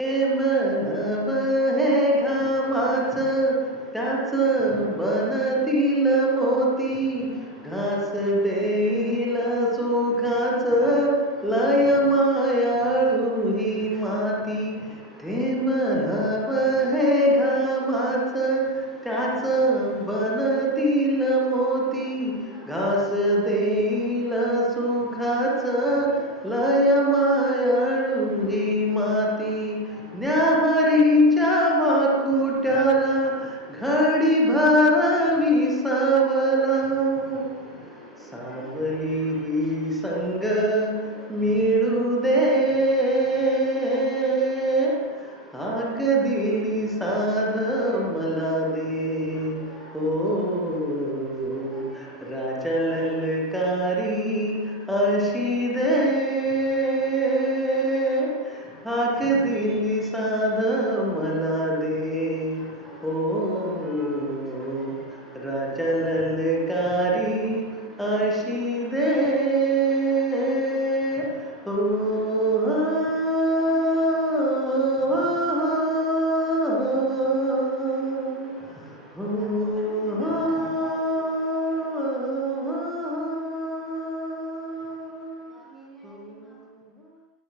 हे मनव हे घामाचं त्याचं बनतील मोती घास देईल सुखाचं लय मायाळू ही माती थेंब नभ हे घामाचं त्याचं बनतील मोती घास देईल सुखाचं लय मायाळू ही माती न्याहारीच्या वाकुट्याला घडी भर विसावला सावली ही संग मिळू दे हाक दिली साध मला दे हो राजा ललकारी अशी दे हाक दिली साध मला दे हो राजा ललकारी अशी